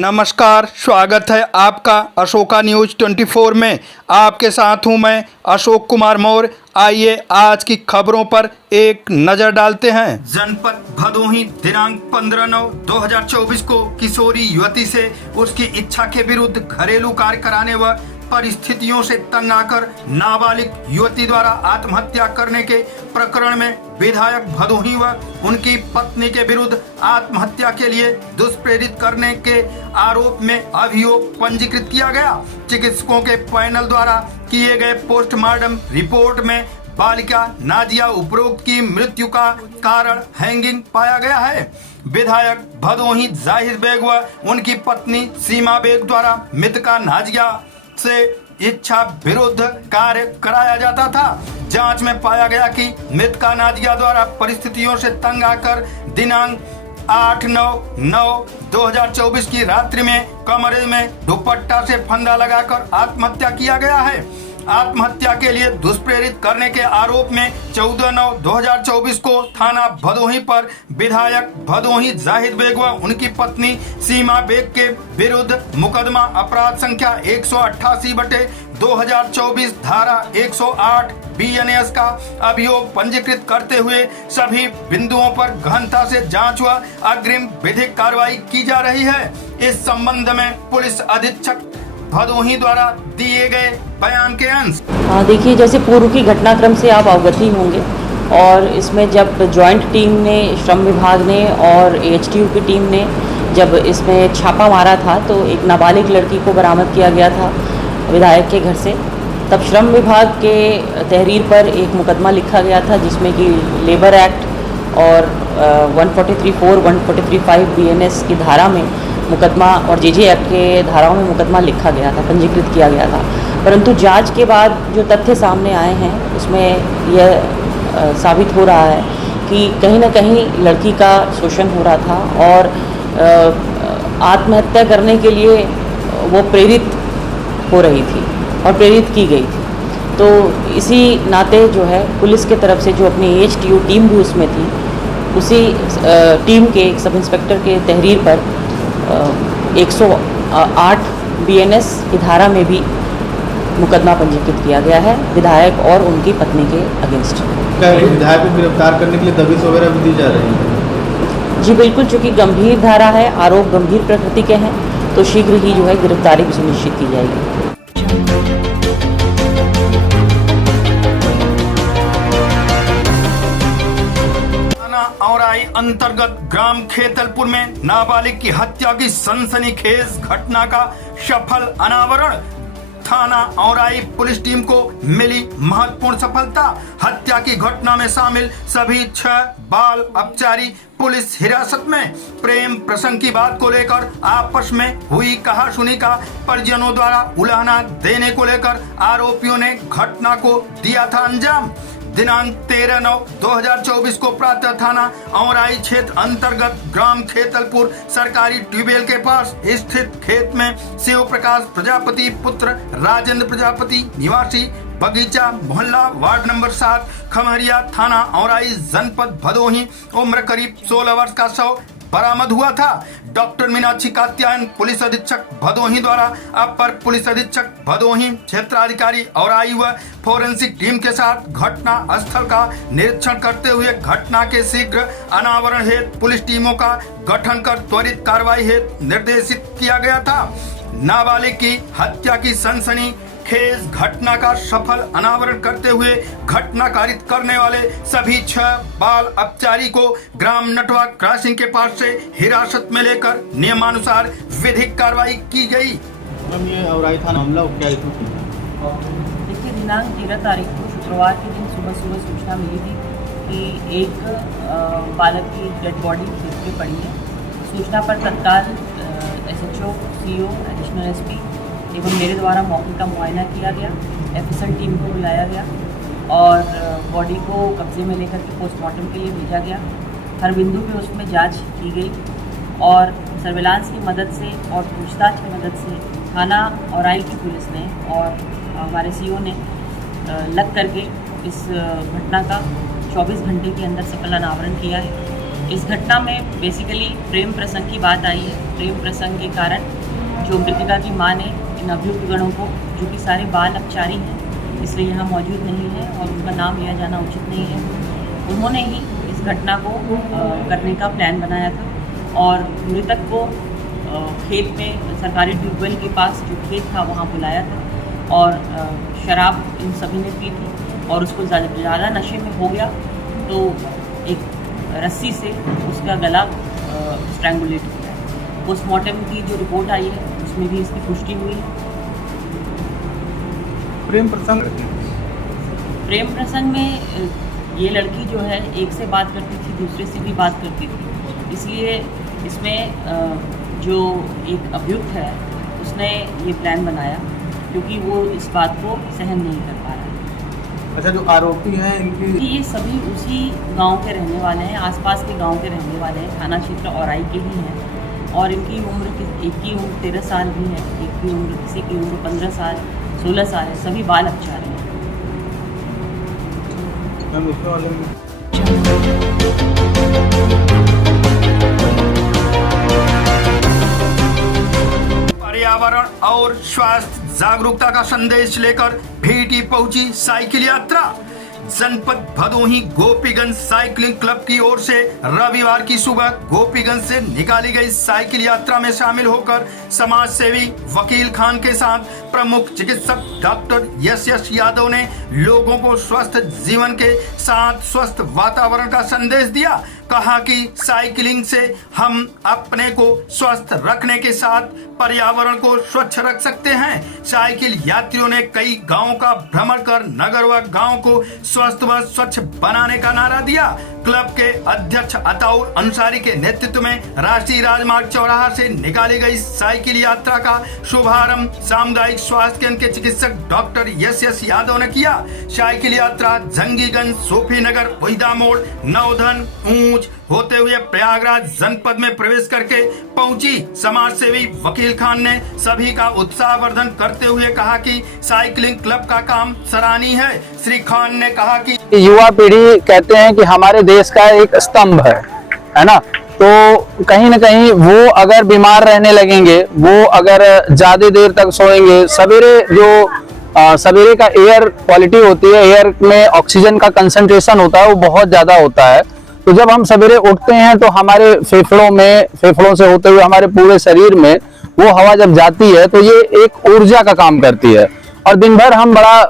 नमस्कार, स्वागत है आपका अशोका न्यूज़ 24 में। आपके साथ हूं मैं अशोक कुमार मौर्य। आइए आज की खबरों पर एक नज़र डालते हैं। जनपद भदोही दिनांक 15/9/2024 को किशोरी युवती से उसकी इच्छा के विरुद्ध घरेलू कार्य कराने व परिस्थितियों से तंग आकर नाबालिग युवती द्वारा आत्महत्या करने के प्रकरण में विधायक भदोही व उनकी पत्नी के विरुद्ध आत्महत्या के लिए दुष्प्रेरित करने के आरोप में अभियोग पंजीकृत किया गया। चिकित्सकों के पैनल द्वारा किए गए पोस्टमार्टम रिपोर्ट में बालिका नाजिया उपरोक्त की मृत्यु का कारण हैंगिंग पाया गया है। विधायक भदोही जाहिर बेग व उनकी पत्नी सीमा बेग द्वारा मृतका नाजिया से इच्छा विरुद्ध कार्य कराया जाता था। जांच में पाया गया कि मृतका नाजिया द्वारा परिस्थितियों से तंग आकर दिनांक 8/9/2024 की रात्रि में कमरे में दुपट्टा से फंदा लगाकर आत्महत्या किया गया है। आत्महत्या के लिए दुष्प्रेरित करने के आरोप में 14/9/2024 को थाना भदोही पर विधायक भदोही जाहिद बेग व उनकी पत्नी सीमा बेग के विरुद्ध मुकदमा अपराध संख्या 188/2024 धारा 108 BNS का अभियोग पंजीकृत करते हुए सभी बिंदुओं पर गहनता से जांच व अग्रिम विधिक कार्रवाई की जा रही है। इस संबंध में पुलिस अधीक्षक भदोही द्वारा दिए गए बयान के अंश। देखिए, जैसे पूर्व की घटनाक्रम से आप अवगत ही होंगे और इसमें जब जॉइंट टीम ने, श्रम विभाग ने और AHTU की टीम ने जब इसमें छापा मारा था तो एक नाबालिग लड़की को बरामद किया गया था विधायक के घर से। तब श्रम विभाग के तहरीर पर एक मुकदमा लिखा गया था जिसमें कि लेबर एक्ट और 143(4), 143(5) BNS की धारा में मुकदमा और JJ एक्ट के धाराओं में मुकदमा लिखा गया था, पंजीकृत किया गया था। परंतु जांच के बाद जो तथ्य सामने आए हैं उसमें यह साबित हो रहा है कि कहीं ना कहीं लड़की का शोषण हो रहा था और आत्महत्या करने के लिए वो प्रेरित हो रही थी और प्रेरित की गई थी। तो इसी नाते जो है पुलिस के तरफ से जो अपनी AHTU टीम भी उसमें थी, उसी टीम के एक सब इंस्पेक्टर के तहरीर पर 108 BNS की धारा में भी मुकदमा पंजीकृत किया गया है विधायक और उनकी पत्नी के अगेंस्ट। विधायक को गिरफ्तार करने के लिए दबिश वगैरह भी दी जा रही है? जी बिल्कुल, चूँकि गंभीर धारा है, आरोप गंभीर प्रकृति के हैं, तो शीघ्र ही जो है गिरफ्तारी भी सुनिश्चित की जाएगी। औराई अंतर्गत ग्राम खेतलपुर में नाबालिग की हत्या की सनसनीखेज घटना का सफल अनावरण। थाना औराई पुलिस टीम को मिली महत्वपूर्ण सफलता। हत्या की घटना में शामिल सभी 6 बाल अपचारी पुलिस हिरासत में। प्रेम प्रसंग की बात को लेकर आपस में हुई कहासुनी का परिजनों द्वारा उलाहना देने को लेकर आरोपियों ने घटना को दिया था अंजाम। दिनांक 13/9/2024 को प्रातः थाना औराई क्षेत्र अंतर्गत ग्राम खेतलपुर सरकारी ट्यूबवेल के पास स्थित खेत में शिव प्रकाश प्रजापति पुत्र राजेंद्र प्रजापति निवासी बगीचा मोहल्ला वार्ड नंबर 7 खमहरिया थाना औराई जनपद भदोही उम्र करीब 16 वर्ष का शव बरामद हुआ था। डॉक्टर मीनाक्षी कात्यायन पुलिस अधीक्षक भदोही द्वारा अपर पुलिस अधीक्षक भदोही क्षेत्राधिकारी औराई व फोरेंसिक टीम के साथ घटना स्थल का निरीक्षण करते हुए घटना के शीघ्र अनावरण हेतु पुलिस टीमों का गठन कर त्वरित कार्रवाई हेतु निर्देशित किया गया था। नाबालिग की हत्या की सनसनी खेज घटना का सफल अनावरण करते हुए घटना कारित करने वाले सभी 6 बाल अपचारी को ग्राम नटवा क्रॉसिंग के पास से हिरासत में लेकर नियमानुसार विधिक कार्रवाई की गई। ये औराई थाना मामला क्या है? देखिए, दिनांक 13 तारीख को शुक्रवार के दिन सुबह सूचना मिली थी कि एक बालक की डेड बॉडी खेत में पड़ी है। सूचना पर तत्काल SHO, CO, एडिशनल SP एवं मेरे द्वारा मौके का मुआयना किया गया। FSL टीम को बुलाया गया और बॉडी को कब्जे में लेकर के पोस्टमार्टम के लिए भेजा गया। हर बिंदु पे उसमें जांच की गई और सर्विलांस की मदद से और पूछताछ की मदद से थाना औराई की पुलिस ने और हमारे CO ने लग करके इस घटना का 24 घंटे के अंदर सफल अनावरण किया है। इस घटना में बेसिकली प्रेम प्रसंग की बात आई है। प्रेम प्रसंग के कारण जो मृतका की मां ने इन अभियुक्त गणों को, जो कि सारे बाल अपचारी हैं, इसलिए यहाँ मौजूद नहीं है और उनका नाम लिया जाना उचित नहीं है, उन्होंने ही इस घटना को करने का प्लान बनाया था और मृतक को खेत में सरकारी ट्यूबवेल के पास जो खेत था वहाँ बुलाया था और शराब इन सभी ने पी थी और उसको ज़्यादा नशे में हो गया तो एक रस्सी से उसका गला स्ट्रैंगुलेट किया है। पोस्टमार्टम की जो रिपोर्ट आई है उसमें भी इसकी पुष्टि हुई है। प्रेम प्रसंग में ये लड़की जो है एक से बात करती थी, दूसरे से भी बात करती थी, इसलिए इसमें जो एक अभियुक्त है उसने ये प्लान बनाया क्योंकि वो इस बात को सहन नहीं कर पा रहा है। अच्छा, जो आरोपी हैं इनकी ये सभी उसी गांव के रहने वाले हैं, आसपास के गांव के रहने वाले हैं, थाना क्षेत्र औराई के ही हैं और इनकी उम्र एक की उम्र 13 साल भी है, एक की उम्र किसी की उम्र 15 साल 16 साल है, सभी बाल अपचारी हैं। पर्यावरण और स्वास्थ्य जागरूकता का संदेश लेकर भेटी पहुंची साइकिल यात्रा। जनपद भदोही गोपीगंज साइकिलिंग क्लब की ओर से रविवार की सुबह गोपीगंज से निकाली गई साइकिल यात्रा में शामिल होकर समाज सेवी वकील खान के साथ प्रमुख चिकित्सक डॉक्टर एस यादव ने लोगों को स्वस्थ जीवन के साथ स्वस्थ वातावरण का संदेश दिया। कहा कि साइकिलिंग से हम अपने को स्वस्थ रखने के साथ पर्यावरण को स्वच्छ रख सकते हैं। साइकिल यात्रियों ने कई गांवों का भ्रमण कर नगर व गांव को स्वस्थ व स्वच्छ बनाने का नारा दिया। क्लब के अध्यक्ष अताउर अंसारी के नेतृत्व में राष्ट्रीय राजमार्ग चौराहा से निकाली गई साइकिल यात्रा का शुभारंभ सामुदायिक स्वास्थ्य केंद्र के चिकित्सक डॉक्टर एस यादव ने किया। साइकिल यात्रा जंगीगंज, सोफी नगर, उहिदा मोड़, नवधन, ऊंच होते हुए प्रयागराज जनपद में प्रवेश करके पहुंची। समाज सेवी वकील खान ने सभी का उत्साहवर्धन करते हुए कहा कि साइकिलिंग क्लब का काम सराहनीय है। श्री खान ने कहा कि युवा पीढ़ी कहते हैं कि हमारे देश का एक स्तंभ है ना, तो कहीं ना कहीं वो अगर बीमार रहने लगेंगे, वो अगर ज्यादा देर तक सोएंगे, सवेरे का एयर क्वालिटी होती है, एयर में ऑक्सीजन का कंसंट्रेशन होता है वो बहुत ज्यादा होता है। तो जब हम सवेरे उठते हैं तो हमारे फेफड़ों से होते हुए हमारे पूरे शरीर में वो हवा जब जाती है तो ये एक ऊर्जा का काम करती है और दिन भर हम बड़ा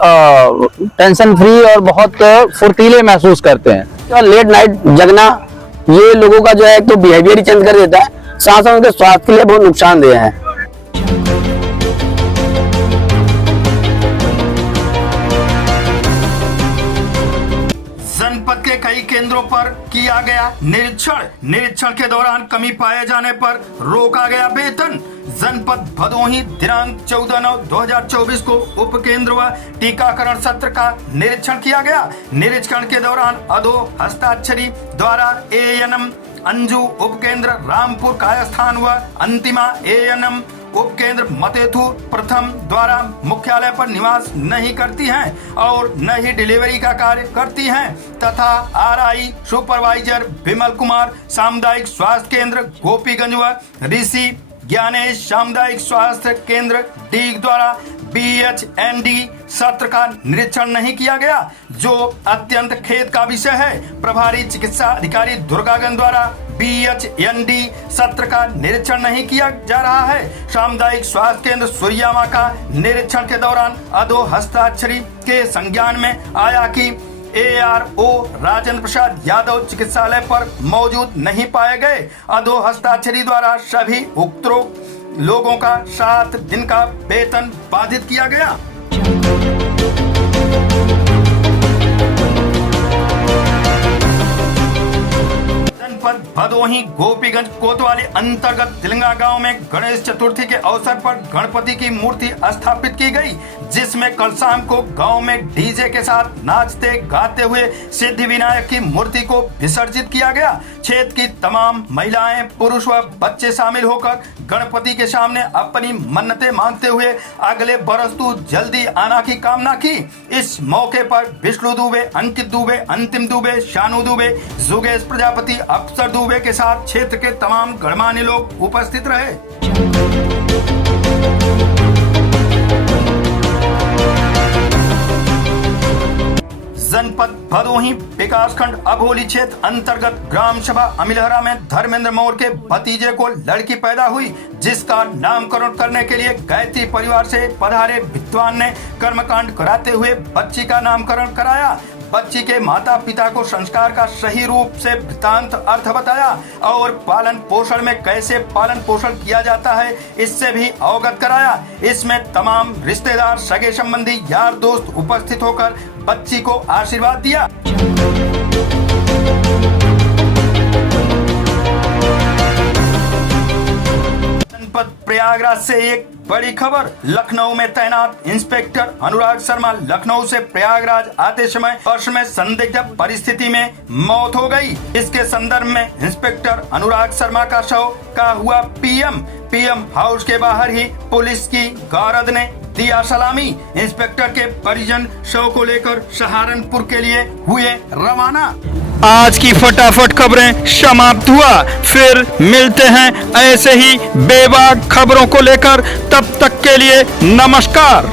टेंशन फ्री और बहुत फुर्तीले महसूस करते हैं। तो लेट नाइट जगना ये लोगों का जो है एक तो बिहेवियर ही चेंज कर देता है, साथ साथ उनके स्वास्थ्य के लिए बहुत नुकसानदेह है। जनपद के कई केंद्रों पर किया गया निरीक्षण के दौरान कमी पाए जाने पर रोका गया वेतन। जनपद भदोही दिनांक 14/9/2024 को उप केंद्र व टीकाकरण सत्र का निरीक्षण किया गया। निरीक्षण के दौरान अधो हस्ताक्षरी द्वारा एएनएम अंजू उप केंद्र रामपुर कायस्थान व अंतिमा एएनएम उप केंद्र मतेथु प्रथम द्वारा मुख्यालय पर निवास नहीं करती हैं और न ही डिलीवरी का कार्य करती हैं तथा आरआई सुपरवाइजर विमल कुमार सामुदायिक स्वास्थ्य केंद्र गोपीगंज व ऋषि ज्ञानेश सामुदायिक स्वास्थ्य केंद्र डीग द्वारा BHND सत्र का निरीक्षण नहीं किया गया, जो अत्यंत खेद का विषय है। प्रभारी चिकित्सा अधिकारी दुर्गागंज द्वारा BHND सत्र का निरीक्षण नहीं किया जा रहा है। सामुदायिक स्वास्थ्य केंद्र सूर्यामा का निरीक्षण के दौरान अधो हस्ताक्षरी के संज्ञान में आया कि ARO राजेंद्र प्रसाद यादव चिकित्सालय पर मौजूद नहीं पाए गए। अधो हस्ताक्षरी द्वारा सभी उपरोक्त लोगों का 7 दिन का वेतन बाधित किया गया। जनपद भदोही गोपीगंज कोतवाली अंतर्गत तिलंगा गांव में गणेश चतुर्थी के अवसर पर गणपति की मूर्ति स्थापित की गई। जिसमें कल शाम को गांव में डीजे के साथ नाचते गाते हुए सिद्धि विनायक की मूर्ति को विसर्जित किया गया। क्षेत्र की तमाम महिलाएं, पुरुष व बच्चे शामिल होकर गणपति के सामने अपनी मन्नतें मांगते हुए अगले बरस तू जल्दी आना की कामना की। इस मौके पर विष्णु दुबे, अंकित दुबे, अंतिम दुबे, शानू दुबे, जुगेश प्रजापति, अफसर दुबे के साथ क्षेत्र के तमाम गणमान्य लोग उपस्थित रहे। जनपद भदोही विकासखंड अभोली क्षेत्र अंतर्गत ग्राम सभा अमिलहरा में धर्मेंद्र मौर्य के भतीजे को लड़की पैदा हुई, जिसका नामकरण करने के लिए गायत्री परिवार से पधारे विद्वान ने कर्मकांड कराते हुए बच्ची का नामकरण कराया। बच्ची के माता पिता को संस्कार का सही रूप से वृत्तांत अर्थ बताया और पालन पोषण में कैसे पालन पोषण किया जाता है इससे भी अवगत कराया। इसमें तमाम रिश्तेदार, सगे संबंधी, यार दोस्त उपस्थित होकर बच्ची को आशीर्वाद दिया। जनपद प्रयागराज से एक बड़ी खबर। लखनऊ में तैनात इंस्पेक्टर अनुराग शर्मा लखनऊ से प्रयागराज आते समय बस में संदिग्ध परिस्थिति में मौत हो गई। इसके संदर्भ में इंस्पेक्टर अनुराग शर्मा का शव का हुआ पीएम हाउस के बाहर ही पुलिस की गारद ने दिया सलामी। इंस्पेक्टर के परिजन शव को लेकर सहारनपुर के लिए हुए रवाना। आज की फटाफट खबरें समाप्त हुआ, फिर मिलते हैं ऐसे ही बेबाक खबरों को लेकर। तब तक के लिए नमस्कार।